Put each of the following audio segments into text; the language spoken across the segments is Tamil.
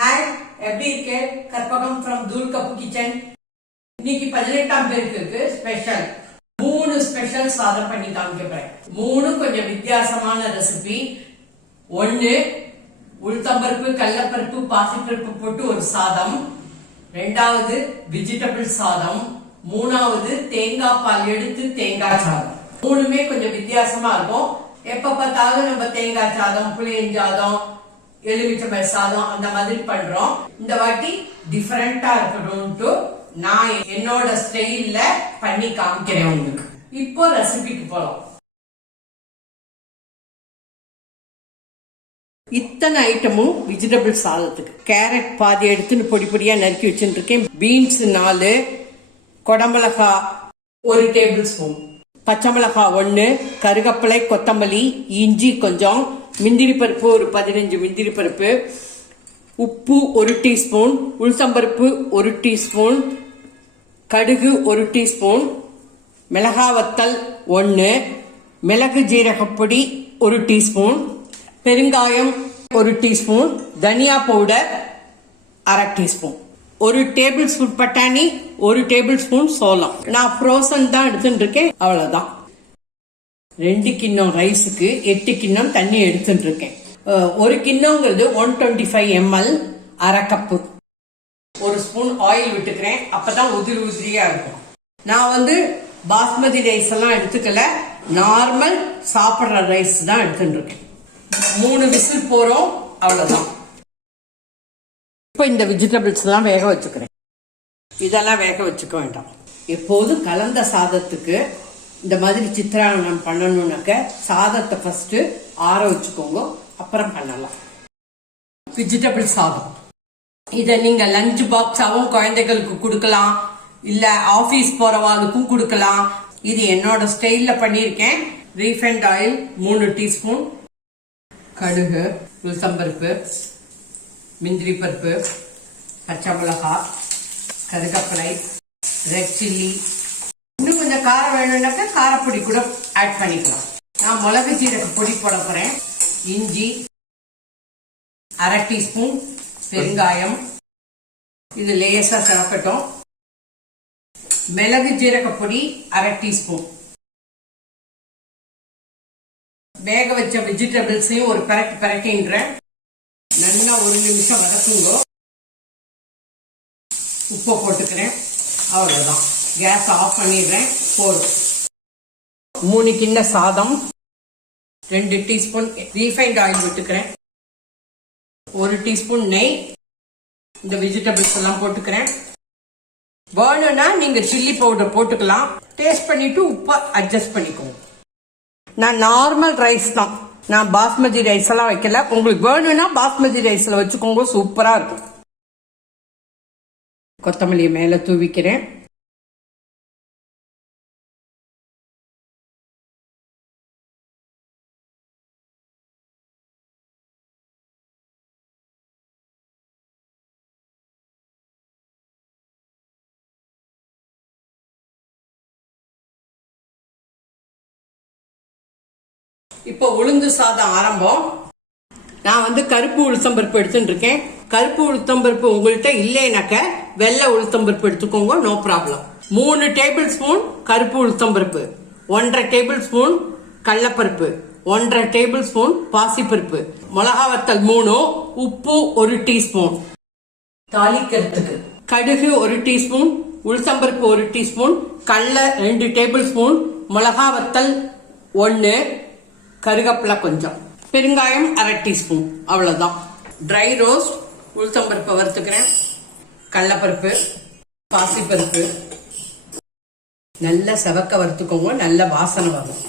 ஹாய், எப்படி இருக்கே? கற்பகம் ஃப்ரம் தூள் கப்பு கிச்சன். இன்னைக்கு 18ஆம் பேருக்கு ஸ்பெஷல் 3 ஸ்பெஷல் சாதம் பண்ணி காமிக்கிறேன். 3 கொஞ்சம் வித்தியாசமான ரெசிபி. 1 உளுத்தம்பருப்பு, கடலைப்பருப்பு, பாசிப்பருப்பு போட்டு ஒரு சாதம். 2வது வெஜிடபிள் சாதம். 3வது தேங்காய் பால் எடுத்து தேங்காய் சாதம். 3மே கொஞ்சம் வித்தியாசமா இருக்கும். எப்ப பார்த்தாலும் நம்ம தேங்காய் சாதம், புளியஞ்சாதம், எலுமிச்சை சாதம் அந்த மாதிரி பண்றோம். இந்த வாட்டி டிஃபரெண்டா இருக்கணும்ட்டு நான் என்னோட ஸ்டைல்ல பண்ணி காமிக்கிறேன் உங்களுக்கு. இப்போ ரெசிபிக்கு போலாம். இத்தனை ஐட்டமும் வெஜிடபிள் சாதத்துக்கு. கேரட் பாதி எடுத்துன்னு பொடி பொடியா நறுக்கி வச்சுட்டு இருக்கேன். பீன்ஸ் 4, கொடமிளகா 1 டேபிள் ஸ்பூன், பச்சை மிளகாய் 1, கருகப்பிலை, கொத்தமல்லி, இஞ்சி கொஞ்சம், முந்திரி பருப்பு ஒரு 15 முந்திரி பருப்பு, உப்பு 1 டீஸ்பூன், உளுத்தம்பருப்பு 1 டீஸ்பூன், கடுகு 1 டீஸ்பூன், மிளகாய் வத்தல் 1, மிளகு ஜீரகப்பொடி 1 டீஸ்பூன், பெருங்காயம் 1 டீஸ்பூன், தனியா பவுடர் 1/2 டீஸ்பூன், 1 டேபிள் ஸ்பூன் பட்டாணி, 1 டேபிள் ஸ்பூன் சோளம். நான் ஃப்ரோசன் தான் எடுத்துட்டு இருக்கேன். அவ்வளவுதான். 2 கிண்ணம் ரைஸுக்கு 8 கிண்ணம் தண்ணி எடுத்துட்டு இருக்கேன். 1 கிண்ணங்கிறது 125 ml, 1/2 கப்பு. 1 ஸ்பூன் ஆயில் விட்டுக்கிறேன். அப்பதான் உதிரி உதிரியா இருக்கும். நான் பாஸ்மதி ரைஸ் எல்லாம் எடுத்துக்கல, நார்மல் சாப்பிடுற ரைஸ் தான் எடுத்துட்டு இருக்கேன். 3 விசில் போறோம், அவ்வளவுதான். இப்ப இந்த வெஜிடபிள்ஸ் எல்லாம் வேக வச்சுக்கிறேன். இதெல்லாம் வேக வச்சுக்க வேண்டாம். எப்போதும் கலந்த சாதத்துக்கு இந்த மாதிரி சித்திராவணம் பண்ணணும்னாக்க சாதத்தை ஃபர்ஸ்ட் ஆற வச்சுக்கோங்க, அப்புறம் பண்ணலாம். வெஜிடபிள் சாதம் இத நீங்க லஞ்ச் பாக்ஸாவும் குழந்தைகளுக்கு கொடுக்கலாம், இல்ல ஆபீஸ் போறவாளுக்கும் கொடுக்கலாம். இது என்னோட ஸ்டைல்ல பண்ணிருக்கேன். ரீஃபைண்ட் ஆயில் 3 டீஸ்பூன், கடுகு, உளுத்தம்பருப்பு, முந்திரி பருப்பு, பச்சை மிளகாய், கருகப்பிலை, ரெட் சில்லி. இன்னும் கொஞ்சம் காரம் வேணும்னாக்க காரப்பொடி கூட ஆட் பண்ணிக்கலாம். நான் மிளகு ஜீரக பொடி போட போறேன். இஞ்சி 1/2 டீஸ்பூன், பெருங்காயம், இது லேசா சிறக்கட்டும். மிளகு ஜீரக பொடி 1/2 டீஸ்பூன். வேக வச்ச வெஜிடபிள்ஸையும் ஒரு பரட்டின்றேன். நல்லா 1 நிமிஷம் வதக்குங்க. உப்பு போட்டுக்கிறேன். அவ்வளவுதான். கேஸ் ஆஃப் பண்ணிடுறேன். போதும். 3 கிண்ண சாதம், 2 டீஸ்பூன் ரீஃபைண்ட் ஆயில் விட்டுக்கிறேன், 1 டீஸ்பூன் நெய், இந்த வெஜிடபிள்ஸ் எல்லாம் போட்டுக்கிறேன். வேணும்னா நீங்க சில்லி பவுடர் போட்டுக்கலாம். டேஸ்ட் பண்ணிட்டு உப்பு அட்ஜஸ்ட் பண்ணிக்கோங்க. நான் நார்மல் ரைஸ் தான், நான் பாஸ்மதி ரைஸ் எல்லாம் வைக்கல. உங்களுக்கு வேணும்னா பாஸ்மதி ரைஸ்ல வச்சுக்கோங்க, சூப்பரா இருக்கும். கொத்தமல்லியை மேல தூவிக்கிறேன். இப்போ உளுந்து சாதம் ஆரம்பம். நான் கருப்பு உளுத்தம்பருப்பு எடுத்துட்டு இருக்கேன். கருப்பு உளுத்தம்பருப்பு உங்கள்கிட்ட இல்லைனாக்க வெள்ளை உளுத்தம்பருப்பு எடுத்துக்கோங்க, நோ ப்ராப்ளம். 3 டேபிள் ஸ்பூன் கருப்பு உளுத்தம்பருப்பு, 1/2 டேபிள் ஸ்பூன் கடலைப்பருப்பு, 1/2 டேபிள் ஸ்பூன் பாசிப்பருப்பு, மிளகாய் வத்தல் 3, உப்பு 1 டீஸ்பூன். தாளிக்கிறதுக்கு கடுகு 1 டீஸ்பூன், உளுத்தம்பருப்பு 1 டீஸ்பூன், கடலை 2 டேபிள் ஸ்பூன், மிளகாய் வத்தல் 1, கருகப்பிலை கொஞ்சம், பெருங்காயம் 1/2 டீஸ்பூன். அவ்வளவுதான். ட்ரை ரோஸ்ட் உளுத்தம்பருப்பு வறுத்துக்கிறேன். கடலைப்பருப்பு, பாசிப்பருப்பு நல்ல செவக்க வறுத்துக்கோங்க, நல்ல வாசனை வரும்.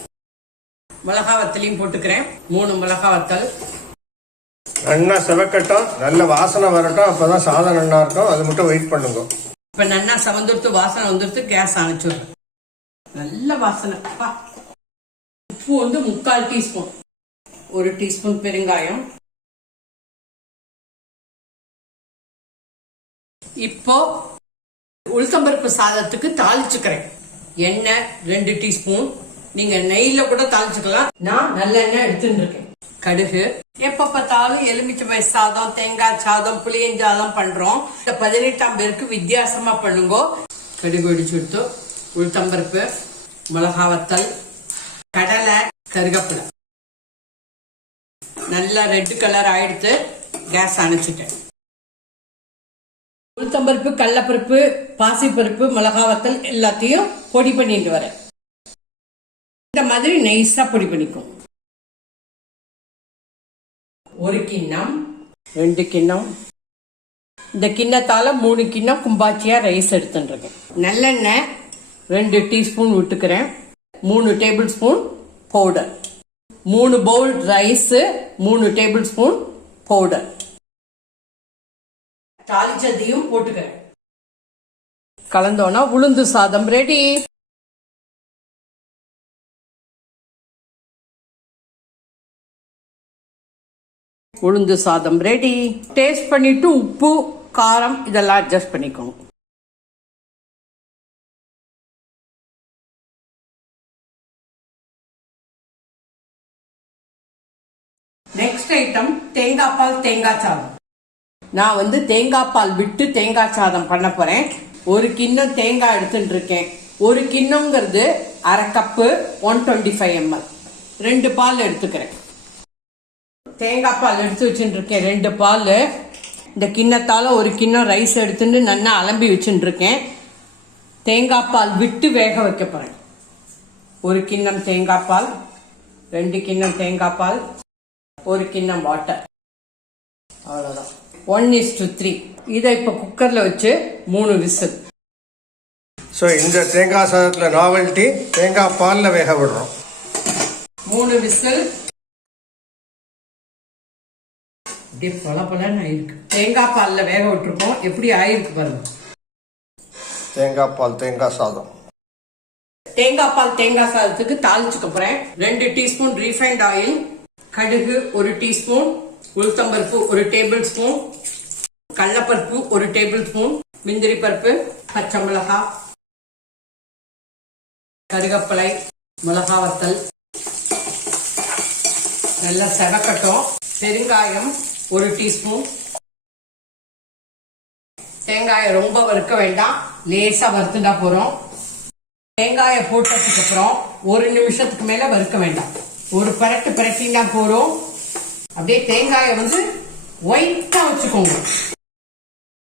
மிளகாய் வத்தலையும் போட்டுக்கிறேன். 3 மிளகாய் வத்தல் நல்லா செவக்கட்டும், நல்ல வாசனை வரட்டும். அப்பதான் சாதம் நல்லா இருக்கும். அது மட்டும் வெயிட் பண்ணுங்க. இப்ப நல்லா செவந்துடுத்து, வாசனை வந்துடுத்து. கேஸ் அணைச்சிடுறேன். நல்ல வாசனை. உப்பு 3/4 டீஸ்பூன், 1 டீஸ்பூன் பெருங்காயம். இப்போ உளுத்தம்பருப்பு சாதத்துக்கு தாளிச்சுக்கிறேன். எண்ணெய் 2 டீஸ்பூன். நீங்க நெய்ல கூட தாளிச்சுக்கலாம். நான் நல்லெண்ணெய் எடுத்துட்டு இருக்கேன். கடுகு. எப்ப பார்த்தாலும் எலுமிச்சை சாதம், தேங்காய் சாதம், புளியஞ்சாதம் பண்றோம். இந்த 18ஆம் பேருக்கு வித்தியாசமா பண்ணுங்க. கடுகு வெடிச்சு விட்டு உளுத்தம்பருப்பு, மிளகா வத்தல், கடலை, கருகப்பிலை நல்லா ரெட் கலர் ஆயிடுத்து. கேஸ் அணைச்சிட்டேன். உளுத்தம்பருப்பு, கடலைப்பருப்பு, பாசிப்பருப்பு, மிளகா வத்தல் எல்லாத்தையும் பொடி பண்ணிட்டு வரேன். இந்த மாதிரி நைஸா பொடி பண்ணிக்கும். 1 கிண்ணம், 2 கிண்ணம், இந்த கிண்ணத்தால 3 கிண்ணம் கும்பாச்சியா ரைஸ் எடுத்துருக்கேன். நல்லெண்ணெய் 2 டீஸ்பூன் விட்டுக்கிறேன். 3 tablespoon powder. 3 bowl rice, 3 tablespoon powder. தாளிச்சதையும் போட்டுக்கிறேன். கலந்தோன்னா உளுந்து சாதம் ரெடி. உளுந்து சாதம் ரெடி. டேஸ்ட் பண்ணிட்டு உப்பு, காரம் இதெல்லாம் அட்ஜஸ்ட் பண்ணிக்கோங்க. நெக்ஸ்ட் ஐட்டம் தேங்காய் பால், தேங்காய் சாதம். நான் வந்து தேங்காய் பால் விட்டு தேங்காய் சாதம் பண்ண போறேன். 1 கிண்ணம் தேங்காய் எடுத்துட்டு இருக்கேன். 1 கிண்ணம்ங்கிறது அரை கப்பு, 125 ml. 2 பால் எடுத்துக்கிறேன். தேங்காய் பால் எடுத்து வச்சுட்டு இருக்கேன். 2 பால். இந்த கிண்ணத்தால 1 கிண்ணம் ரைஸ் எடுத்துட்டு நல்லா அலம்பி வச்சுட்டு இருக்கேன். தேங்காய் பால் விட்டு வேக வைக்க போறேன். 1 கிண்ணம் தேங்காய் பால், 2 கிண்ணம் தேங்காய் பால், 1 கிண்ணம் வாட்டர். அவ்வளவுதான். 1:3. இதை இப்ப குக்கர்ல வச்சு 3 விசில். ஸோ இந்த தேங்காய் சாதத்துல நாவல்ட்டி தேங்காய் பால்ல வேக விடுறோம். 3 விசில். இப்படி பலன்னு ஆயிருக்கு. தேங்காய் பால்ல வேக விட்டுருக்கோம். எப்படி ஆயிருக்கு பாருங்க. தேங்காய் பால் தேங்காய் சாதம். தேங்காய் பால் தேங்காய் சாதத்துக்கு தாளிச்சுக்க போறேன். 2 டீஸ்பூன் ரீஃபைண்ட் ஆயில், கடுகு 1 டீஸ்பூன், உளுத்தம்பருப்பு 1 டேபிள் ஸ்பூன், கடலைப்பருப்பு 1 டேபிள் ஸ்பூன், முந்திரி பருப்பு, பச்சை மிளகாய், கருகப்பிலை, மிளகா வத்தல் நல்லா செவக்கட்டும். பெருங்காயம் 1 டீஸ்பூன். தேங்காயை ரொம்ப வறுக்க வேண்டாம், லேசா வறுத்துட்டா போறோம். தேங்காயை போட்டதுக்கு அப்புறம் 1 நிமிஷத்துக்கு மேல வறுக்க வேண்டாம். ஒரு பரட்டு பரட்டினா போறோம். அப்படியே தேங்காயை வந்து ஒயிட்டா வச்சுக்கோங்க.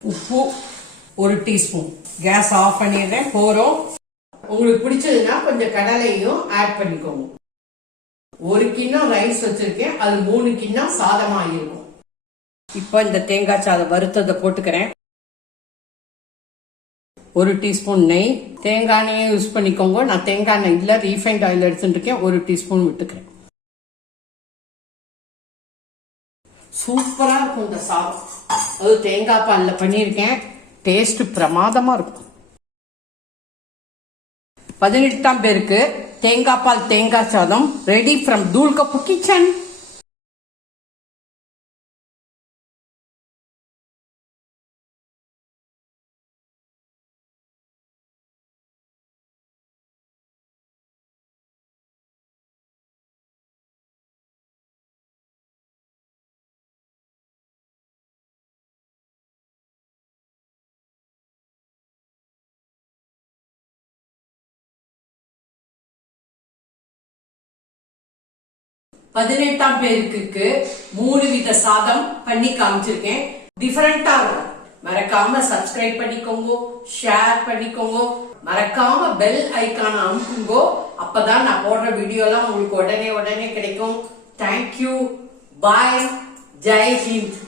உப்பு 1 டீஸ்பூன். கேஸ் ஆஃப் பண்ணிடுறேன். போறோம். உங்களுக்கு பிடிச்சதுன்னா கொஞ்சம் கடலையும் ஆட் பண்ணிக்கோங்க. 1 கிண்ணம் ரைஸ் வச்சிருக்கேன். அது 3 கிண்ணம் சாதமா இருக்கும். இப்ப இந்த தேங்காய் சாதம் வறுத்ததை போட்டுக்கிறேன். 1 டீஸ்பூன் நெய். தேங்காய் எண்ணெயை யூஸ் பண்ணிக்கோங்க. நான் தேங்காய் எண்ணெய் இல்ல, ரீஃபைண்ட் ஆயில் எடுத்துட்டு இருக்கேன். 1 டீஸ்பூன் விட்டுக்கிறேன். சூப்பரா இருக்கும் இந்த சாதம். அது தேங்காய் பால்ல பண்ணியிருக்கேன். டேஸ்ட் பிரமாதமா இருக்கும். 18ஆம் பேருக்கு தேங்காய் பால் தேங்காய் சாதம் ரெடி ஃப்ரம் தூள் கப்பு கிச்சன். பதினெட்டாம் பேருக்கு 3 வித சாதம் பண்ணி காமிச்சிருக்கேன். டிஃபரெண்டா இருக்கும். மறக்காம சப்ஸ்கிரைப் பண்ணிக்கோங்க, ஷேர் பண்ணிக்கோங்க, மறக்காம பெல் ஐக்கான அமுக்குங்கோ. அப்பதான் நான் போடுற வீடியோ எல்லாம் உங்களுக்கு உடனே கிடைக்கும். தேங்க்யூ. பாய். ஜெய் ஹிந்த்.